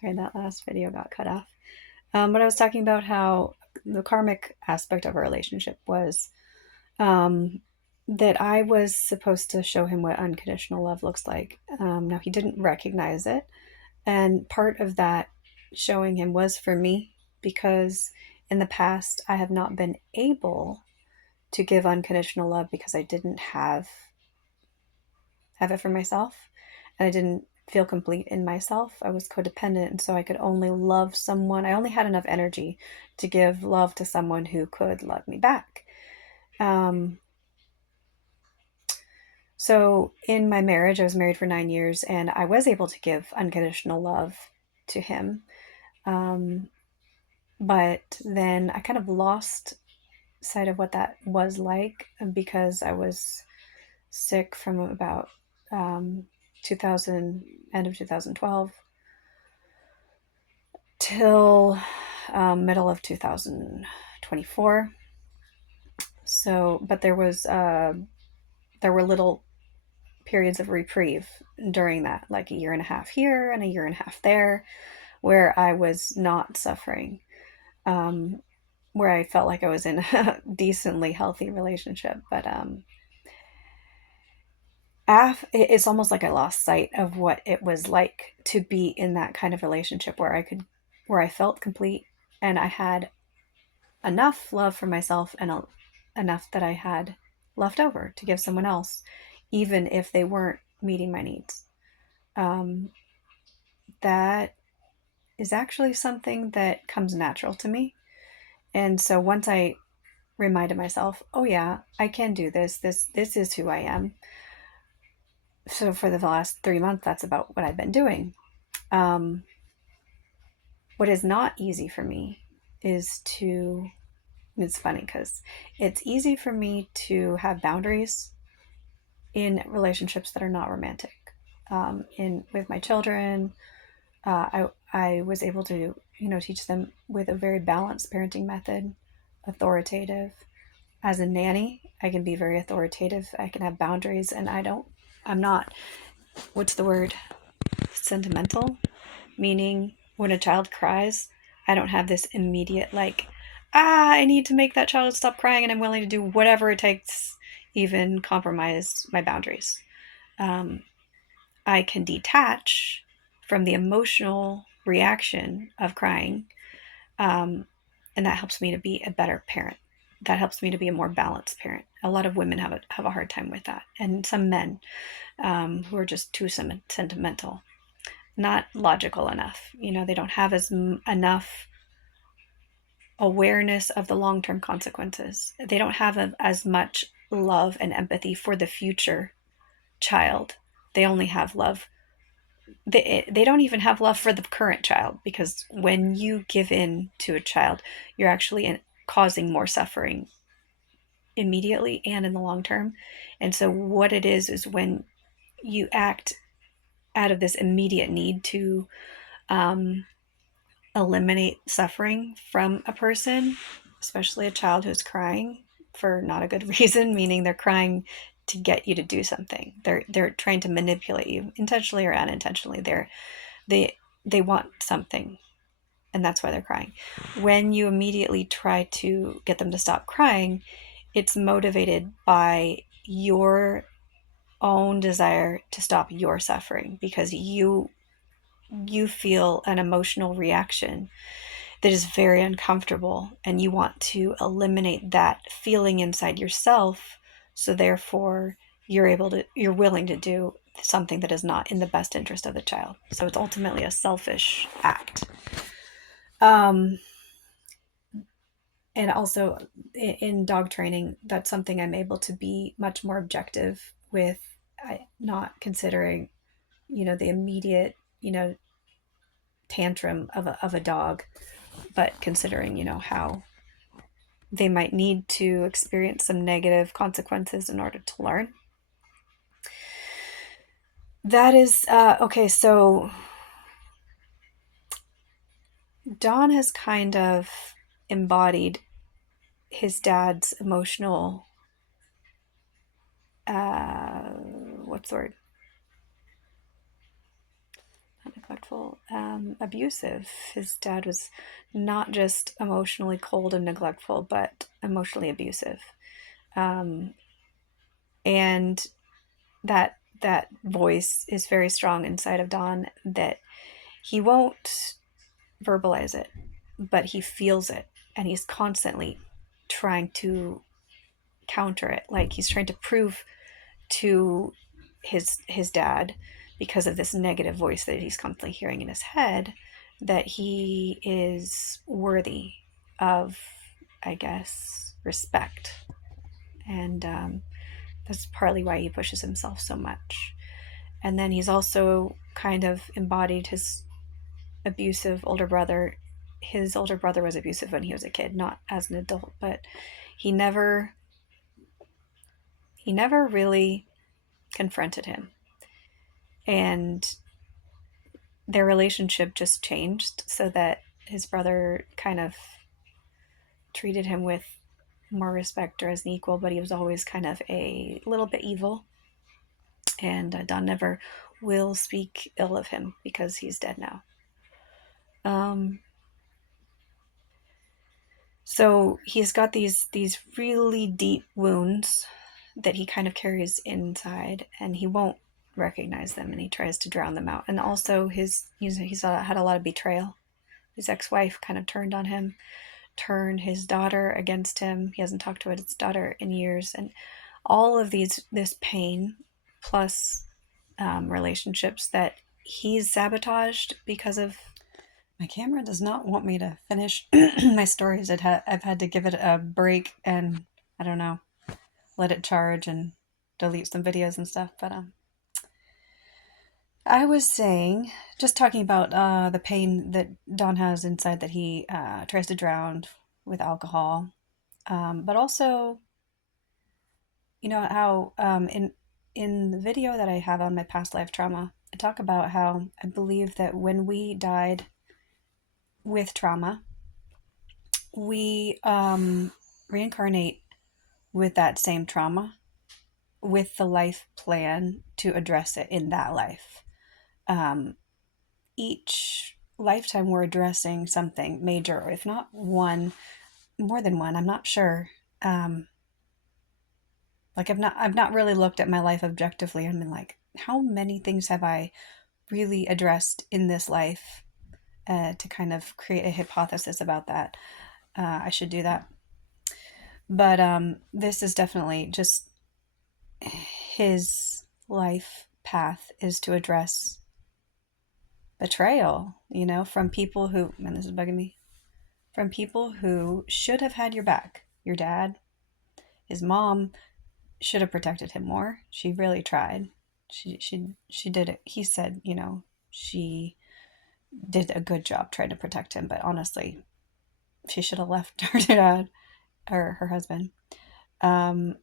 Sorry, that last video got cut off. But I was talking about how the karmic aspect of our relationship was um, that I was supposed to show him what unconditional love looks like. Now, he didn't recognize it. And part of that showing him was for me because in the past I have not been able to give unconditional love because I didn't have it for myself, and I didn't feel complete in myself. I was codependent, and so I could only love someone. I only had enough energy to give love to someone who could love me back. Um, so in my marriage, I was married for 9 years, and I was able to give unconditional love to him. Um, but then I kind of lost sight of what that was like because I was sick from about um, 2000, end of 2012 till middle of 2024. So, but there were little periods of reprieve during that, like a year and a half here and a year and a half there, where I was not suffering, um, where I felt like I was in a decently healthy relationship. But it's almost like I lost sight of what it was like to be in that kind of relationship where I felt complete and I had enough love for myself and enough that I had left over to give someone else, even if they weren't meeting my needs. Um, that is actually something that comes natural to me. And so once I reminded myself, oh yeah, I can do this. This is who I am. So for the last 3 months, that's about what I've been doing. Um, what is not easy for me is to, it's funny because it's easy for me to have boundaries in relationships that are not romantic. In with my children, I was able to teach them with a very balanced parenting method, authoritative. As a nanny, I can be very authoritative. I can have boundaries, and I'm not, what's the word, sentimental, meaning when a child cries, I don't have this immediate like, I need to make that child stop crying, and I'm willing to do whatever it takes, even compromise my boundaries. Um, I can detach from the emotional reaction of crying, um, and that helps me to be a better parent. That helps me to be a more balanced parent. A lot of women have a hard time with that, and some men who are just too sentimental, not logical enough. They don't have enough awareness of the long term consequences. They don't have as much love and empathy for the future child. They only have love. They don't even have love for the current child, because when you give in to a child, you're actually causing more suffering immediately and in the long term. And so what it is when you act out of this immediate need to um, eliminate suffering from a person, especially a child who's crying for not a good reason, meaning they're crying to get you to do something. They're trying to manipulate you intentionally or unintentionally. They they want something, and that's why they're crying. When you immediately try to get them to stop crying, it's motivated by your own desire to stop your suffering, because you feel an emotional reaction that is very uncomfortable, and you want to eliminate that feeling inside yourself, so therefore you're willing to do something that is not in the best interest of the child. So it's ultimately a selfish act. um and also in dog training, that's something I'm able to be much more objective with, not considering the immediate tantrum of a dog, but considering how they might need to experience some negative consequences in order to learn. That is okay. So Don has kind of embodied his dad's emotional, what's the word? neglectful, abusive. His dad was not just emotionally cold and neglectful, but emotionally abusive. Um, and that voice is very strong inside of Don, that he won't verbalize it, but he feels it, and he's constantly trying to counter it. Like he's trying to prove to his dad, because of this negative voice that he's constantly hearing in his head, that he is worthy of, I guess, respect. And that's partly why he pushes himself so much. And then he's also kind of embodied his abusive older brother. His older brother was abusive when he was a kid, not as an adult, but he never he never really confronted him. And their relationship just changed so that his brother kind of treated him with more respect or as an equal, but he was always kind of a little bit evil. And Don never will speak ill of him because he's dead now. Um, so he's got these really deep wounds that he kind of carries inside, and he won't recognize them, and he tries to drown them out. And also he's had a lot of betrayal. His ex-wife kind of turned on him, turned his daughter against him. He hasn't talked to his daughter in years, and all of this pain plus relationships that he's sabotaged because of. My camera does not want me to finish my stories. I've had to give it a break and, I don't know, let it charge and delete some videos and stuff. But I was saying, just talking about the pain that Don has inside, that he tries to drown with alcohol, but also, how in the video that I have on my past life trauma, I talk about how I believe that when we died with trauma, we reincarnate with that same trauma, with the life plan to address it in that life. Each lifetime we're addressing something major, or if not one, more than one. I'm not sure. Like I've not really looked at my life objectively and been like, how many things have I really addressed in this life, to kind of create a hypothesis about that. I should do that. But this is definitely just his life path, is to address betrayal, from people who, man, this is bugging me, from people who should have had your back. Your dad, his mom should have protected him more. She really tried. She did it. He said, she did a good job trying to protect him, but honestly, she should have left her dad or her husband. And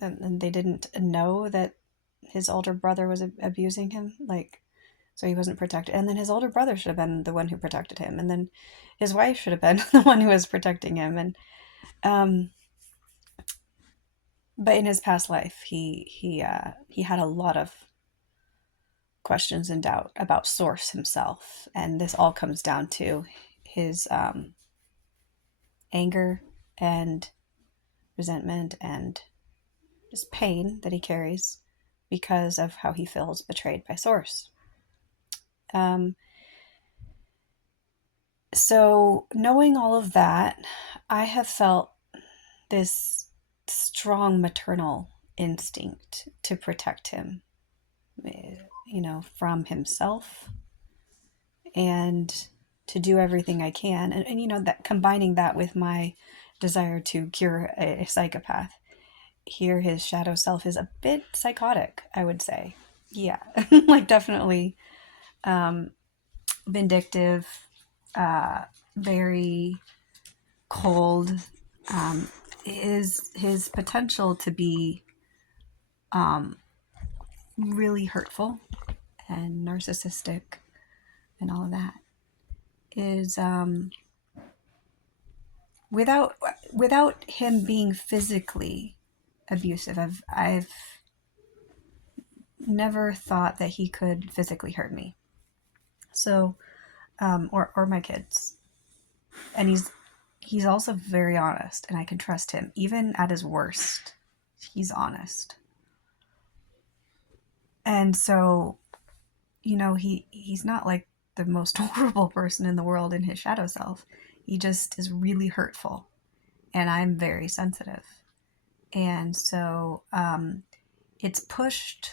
they didn't know that his older brother was abusing him, like, so he wasn't protected. And then his older brother should have been the one who protected him, and then his wife should have been the one who was protecting him. And but in his past life, he had a lot of questions and doubt about source himself, and this all comes down to his anger and resentment and just pain that he carries because of how he feels betrayed by source. So knowing all of that, I have felt this strong maternal instinct to protect him, from himself, and to do everything I can. And that, combining that with my desire to cure a psychopath, here his shadow self is a bit psychotic, I would say. Yeah, like definitely vindictive, very cold. His potential to be really hurtful and narcissistic and all of that is, without him being physically abusive. I've never thought that he could physically hurt me. So, or my kids. And he's also very honest, and I can trust him even at his worst. He's honest. And so, he's not like the most horrible person in the world in his shadow self. He just is really hurtful, and I'm very sensitive. And so it's pushed.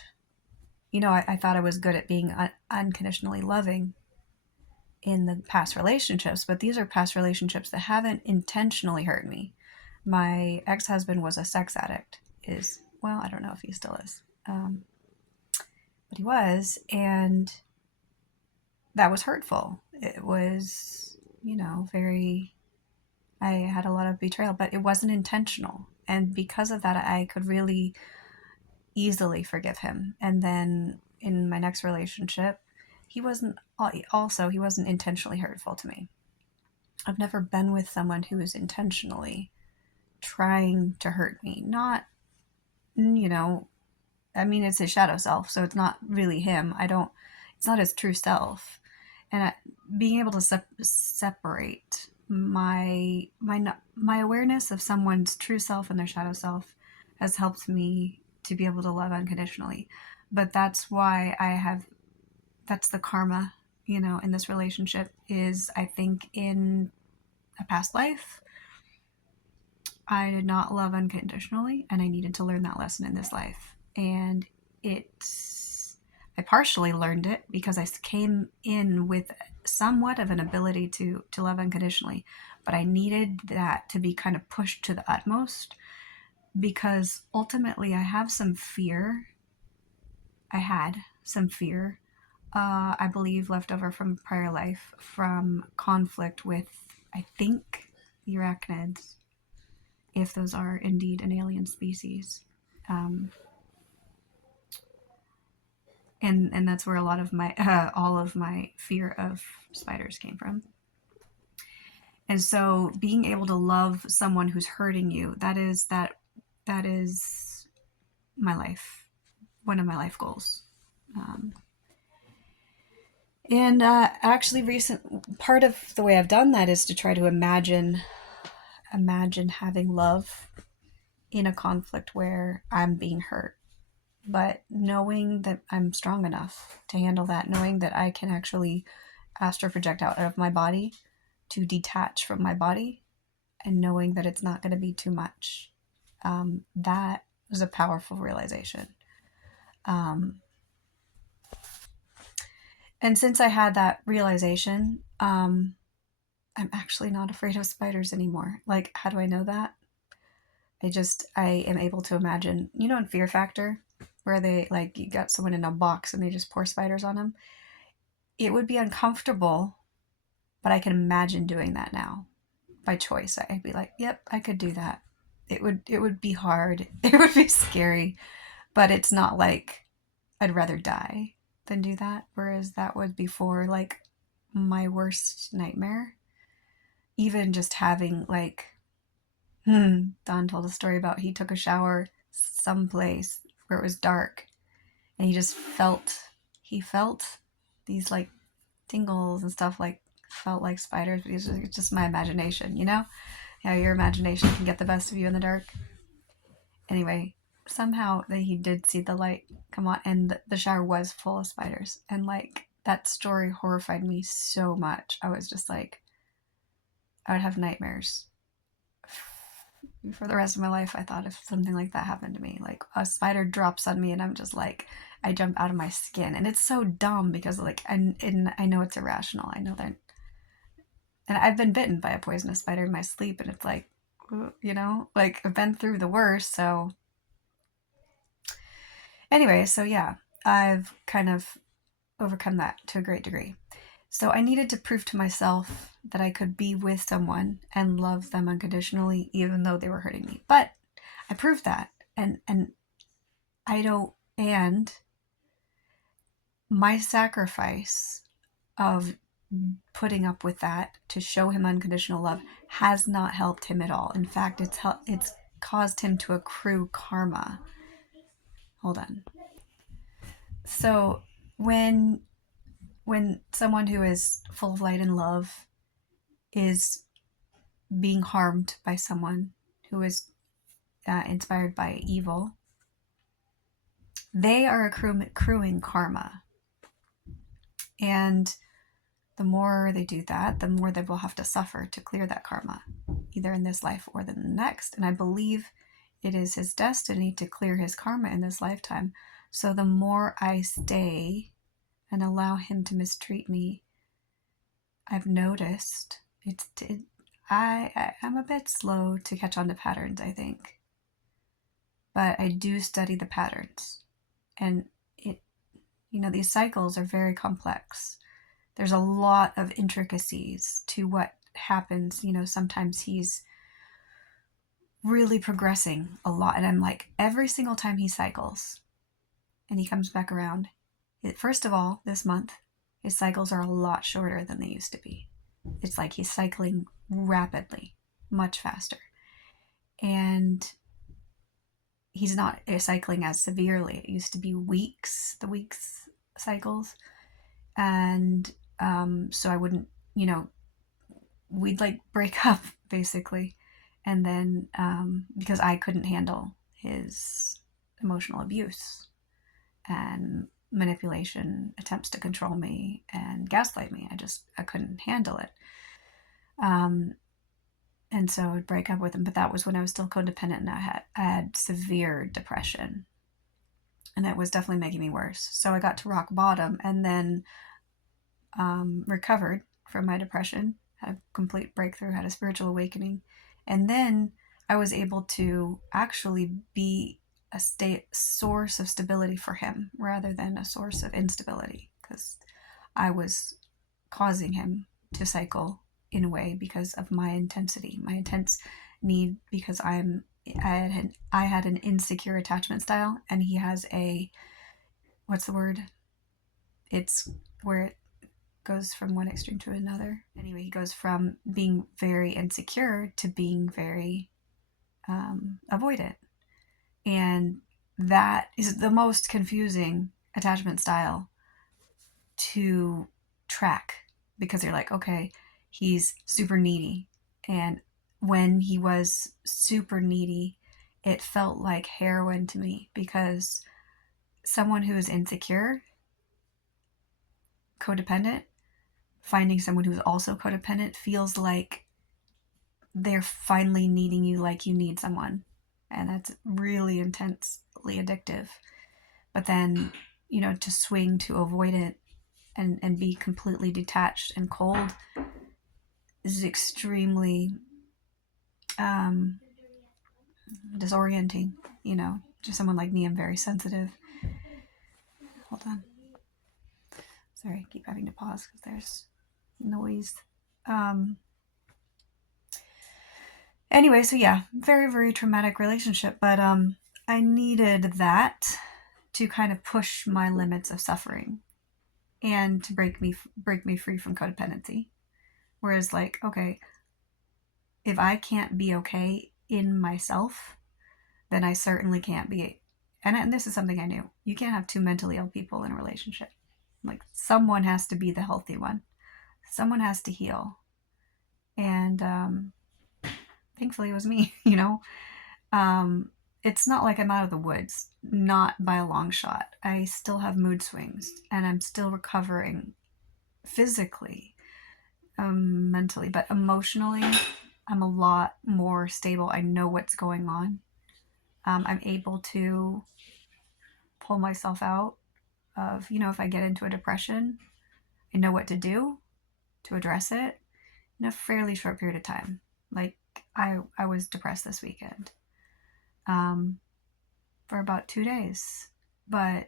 I thought I was good at being unconditionally loving in the past relationships, but these are past relationships that haven't intentionally hurt me. My ex-husband was a sex addict. Well, I don't know if he still is, but he was, and that was hurtful. It was, very. I had a lot of betrayal, but it wasn't intentional, and because of that, I could really easily forgive him. And then in my next relationship, he wasn't intentionally hurtful to me. I've never been with someone who was intentionally trying to hurt me. Not, you know, I mean, it's his shadow self, so it's not really him. It's not his true self. And being able to separate my awareness of someone's true self and their shadow self has helped me to be able to love unconditionally. But that's the karma, in this relationship is, I think, in a past life, I did not love unconditionally, and I needed to learn that lesson in this life. And I partially learned it because I came in with somewhat of an ability to love unconditionally, but I needed that to be kind of pushed to the utmost because ultimately I have some fear. I had some fear, I believe, left over from prior life from conflict with, I think, the arachnids, if those are indeed an alien species. Um, and that's where a lot of my all of my fear of spiders came from. And so being able to love someone who's hurting you, that is my life, one of my life goals. Um, and actually, recent part of the way I've done that is to try to imagine having love in a conflict where I'm being hurt, but knowing that I'm strong enough to handle that, knowing that I can actually astral project out of my body to detach from my body, and knowing that it's not going to be too much. That was a powerful realization. Um, and since I had that realization, I'm actually not afraid of spiders anymore. Like, how do I know that? I am able to imagine, in Fear Factor, where they, like, you got someone in a box and they just pour spiders on them. It would be uncomfortable, but I can imagine doing that now by choice. I'd be like, yep, I could do that. It would be hard. It would be scary, but it's not like I'd rather die than do that. Whereas that was before, like, my worst nightmare. Even just having, like, Don told a story about he took a shower someplace where it was dark, and he felt these, like, tingles and stuff, like, felt like spiders, but it's just my imagination, how your imagination can get the best of you in the dark. Anyway, somehow that he did see the light come on, and the shower was full of spiders, and, like, that story horrified me so much. I was just like, I would have nightmares for the rest of my life. I thought if something like that happened to me, like a spider drops on me, and I'm just like, I jump out of my skin. And it's so dumb because, like, and I know it's irrational. I know that. And I've been bitten by a poisonous spider in my sleep, and it's like, like, I've been through the worst. So anyway, so yeah, I've kind of overcome that to a great degree. So I needed to prove to myself that I could be with someone and love them unconditionally, even though they were hurting me. But I proved that, and I don't. And my sacrifice of putting up with that to show him unconditional love has not helped him at all. In fact, it's caused him to accrue karma. Hold on. So when when someone who is full of light and love is being harmed by someone who is inspired by evil, they are accruing karma. And the more they do that, the more they will have to suffer to clear that karma, either in this life or the next. And I believe it is his destiny to clear his karma in this lifetime. So the more I stay and allow him to mistreat me, I've noticed I'm a bit slow to catch on to patterns, I think. But I do study the patterns. And these cycles are very complex. There's a lot of intricacies to what happens. Sometimes he's really progressing a lot. And I'm like, every single time he cycles and he comes back around, first of all, this month, his cycles are a lot shorter than they used to be. It's like he's cycling rapidly, much faster. And he's not cycling as severely. It used to be the weeks cycles. And so I wouldn't, we'd like break up basically. And then because I couldn't handle his emotional abuse and manipulation, attempts to control me and gaslight me. I couldn't handle it. And so I would break up with him, but that was when I was still codependent and I had severe depression. And that was definitely making me worse. So I got to rock bottom and then recovered from my depression, had a complete breakthrough, had a spiritual awakening. And then I was able to actually be a source of stability for him rather than a source of instability, because I was causing him to cycle in a way because of my intensity, my intense need, because I had an insecure attachment style, and he has what's the word? It's where it goes from one extreme to another. Anyway, he goes from being very insecure to being very avoidant. And that is the most confusing attachment style to track, because you're like, okay, he's super needy. And when he was super needy, it felt like heroin to me, because someone who is insecure, codependent, finding someone who's also codependent feels like they're finally needing you like you need someone. And that's really intensely addictive. But then, to swing to avoidant and be completely detached and cold is extremely disorienting. To someone like me, I'm very sensitive. Hold on. Sorry, I keep having to pause because there's noise. Anyway, so yeah, very, very traumatic relationship, but I needed that to kind of push my limits of suffering and to break me free from codependency. Whereas, like, okay, if I can't be okay in myself, then I certainly can't be. And this is something I knew. You can't have two mentally ill people in a relationship. Like, someone has to be the healthy one. Someone has to heal. And thankfully it was me, It's not like I'm out of the woods, not by a long shot. I still have mood swings and I'm still recovering physically, mentally, but emotionally, I'm a lot more stable. I know what's going on. I'm able to pull myself out of, if I get into a depression, I know what to do to address it in a fairly short period of time. Like, I was depressed this weekend for about 2 days, but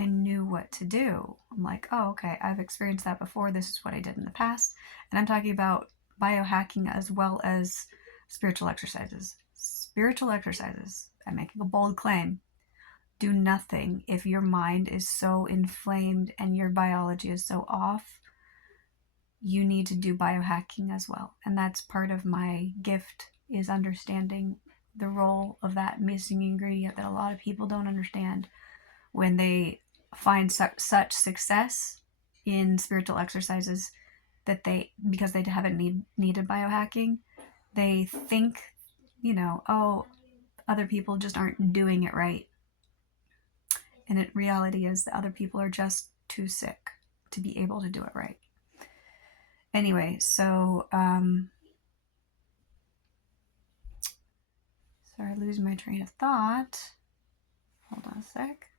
I knew what to do. I'm like, oh, okay, I've experienced that before. This is what I did in the past. And I'm talking about biohacking as well as spiritual exercises. Spiritual exercises, I'm making a bold claim, do nothing if your mind is so inflamed and your biology is so off. You need to do biohacking as well. And that's part of my gift, is understanding the role of that missing ingredient that a lot of people don't understand when they find such success in spiritual exercises that because they haven't needed biohacking, they think, oh, other people just aren't doing it right. And reality is that other people are just too sick to be able to do it right. Anyway, so sorry, I lose my train of thought. Hold on a sec.